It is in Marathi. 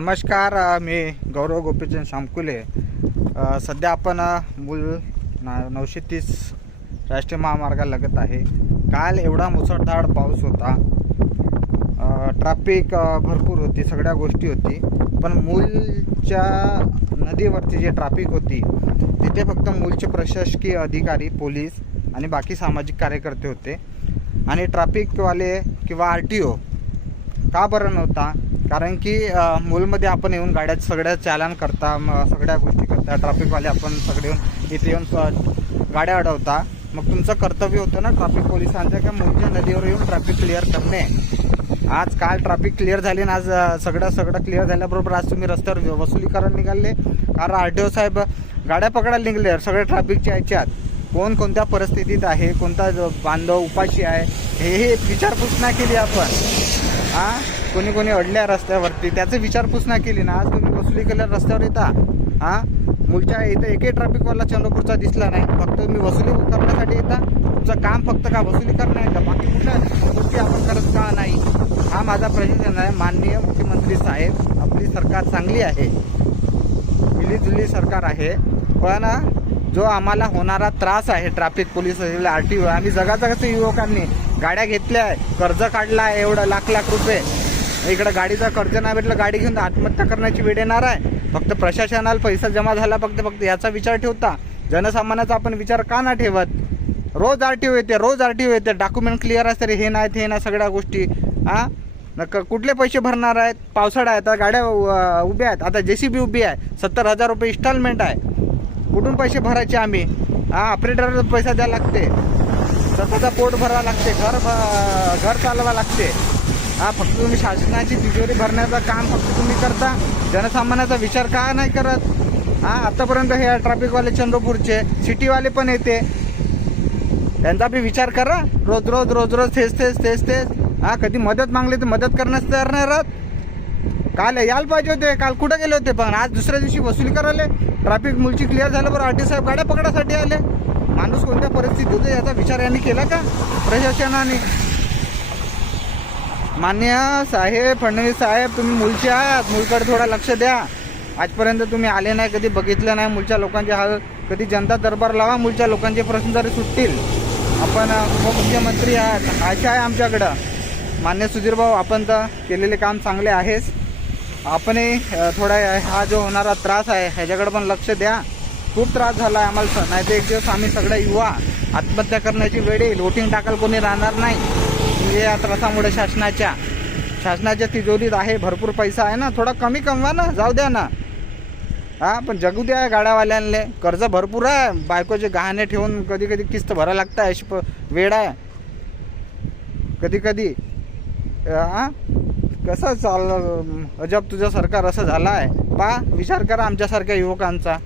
नमस्कार मी गौरव गोपीचंद शामकुले. सध्या आपण मूल ना- नऊशे तीस राष्ट्रीय महामार्गालगत आहे. काल एवढा मुसळधार पाऊस होता. ट्रॅफिक भरपूर होती सगळ्या गोष्टी होती. पण मूलच्या नदीवरती जे ट्रॅफिक होती तिथे फक्त मूलचे प्रशासकीय अधिकारी पोलीस आणि बाकी सामाजिक कार्यकर्ते होते. आणि ट्रॅफिकवाले किंवा आर टी ओ का बरं नव्हता? कारण की मूलमध्ये आपण येऊन गाड्या सगळ्या चालन करता सगळ्या गोष्टी करता. ट्रॅफिकवाले आपण सगळे येऊन इथे येऊन गाड्या अडवता. मग तुमचं कर्तव्य होतं ना ट्रॅफिक पोलिसांचं का मुलच्या नदीवर येऊन ट्रॅफिक क्लिअर करणे. आज काल ट्रॅफिक क्लिअर झाली आणि आज सगळं सगळं क्लिअर झाल्याबरोबर आज तुम्ही रस्त्यावर वसुली करायला निघाले. कारण आर टी ओ साहेब गाड्या पकडायला निघले सगळ्या ट्रॅफिकच्या ह्याच्यात कोण कोणत्या परिस्थितीत आहे कोणता बांधव उपाशी आहे हे हे विचारपूस नाही केली आपण. हा? कोणी कोणी अडल्या रस्त्यावरती. त्याची विचारपूस नाही केली ना. आज तुम्ही वसुली केल्या रस्त्यावर येता? हा? मुलच्या इथं एकही ट्रॅफिकवाला चंद्रपूरचा दिसला नाही. फक्त तुम्ही वसुली करण्यासाठी येता. तुमचं काम फक्त का वसुली करणं आहे का? बाकी कुठल्या गोष्टी आपण करत का नाही? हा माझा प्रश्न आहे. माननीय मुख्यमंत्री साहेब आपली सरकार चांगली आहे. मिलीजुली सरकार आहे. पण जो आम्हाला होणारा त्रास आहे traffic police R T O आम्ही जगाजगाच्या युवकांनी गाड्या घेतल्या आहे कर्ज काढला आहे एवढं लाख लाख रुपये. इकडं गाडीचा कर्ज नाही भेटलं गाडी घेऊन आत्महत्या करण्याची वेळ येणार आहे. फक्त प्रशासनाला पैसा जमा झाला फक्त फक्त याचा विचार ठेवता. जनसामान्याचा आपण विचार का ना ठेवत? रोज आर टी ओ येते रोज आर टी ओ येते. डॉक्युमेंट क्लिअर असते हे नाही ते नाही सगळ्या गोष्टी. हां नक कुठले पैसे भरणार आहेत? पावसाळा आहे आता गाड्या उभ्या आहेत. आता जे सी बी उभी आहे सत्तर हजार रुपये इन्स्टॉलमेंट आहे. कुठून पैसे भरायचे आम्ही? हा ऑपरेटरला पैसा द्यायला लागते. स्वतःचा पोट भरावा लागते घर घर चालवा लागते. हा फक्त तुम्ही शासनाची तिजोरी भरण्याचं काम फक्त तुम्ही करता. जनसामान्याचा विचार का नाही करत? हा आतापर्यंत हे ट्रॅफिकवाले चंद्रपूरचे सिटीवाले पण येते. त्यांचा बी विचार करा. रोज रोज रोज रोज तेच तेच तेच तेच. हा कधी मदत मागली तर मदत करण्यास तयार नाही राहत. काल यायला पाहिजे होते काल कुठं गेले होते? पण आज दुसऱ्या दिवशी वसुली करायला. ट्रॅफिक मुलची क्लिअर झालं बरं आर टी साहेब गाड्या पकडासाठी आले. माणूस कोणत्या परिस्थितीत याचा विचार यांनी केला का? प्रशासनाने. मान्य साहेब फडणवीस साहेब तुम्ही मुलचे आहात. मुलकडे थोडा लक्ष द्या. आजपर्यंत तुम्ही आले नाही कधी बघितलं नाही. मुलच्या लोकांचे हाल कधी जनता दरबार लावा मुलच्या लोकांचे प्रश्न जरी सुटतील. आपण उपमुख्यमंत्री आहात. आशा आहे आमच्याकडं. मान्य सुधीर भाऊ आपण तर केलेले काम चांगले आहेच. आपणही थोडा हा जो होणारा त्रास आहे ह्याच्याकडे पण लक्ष द्या. खूप त्रास झाला आहे आम्हाला नाही तर एक दिवस आम्ही सगळे युवा आत्महत्या करण्याची वेळ येईल. वोटिंग टाकायला कोणी राहणार नाही. म्हणजे या त्रासामुळे शासनाच्या शासनाच्या तिजोरीत आहे. भरपूर पैसा आहे ना. थोडा कमी कमवा ना. जाऊ द्या ना. हा पण जगू द्या गाड्यावाल्यांले. कर्ज भरपूर आहे. बायकोचे गहाणे ठेवून कधी कधी किस्त भरा लागतं अशी प वेळ आहे. कधी कधी हा कसं चाल अजब तुझं सरकार असं झालं आहे पा विचार करा आमच्यासारख्या युवकांचा.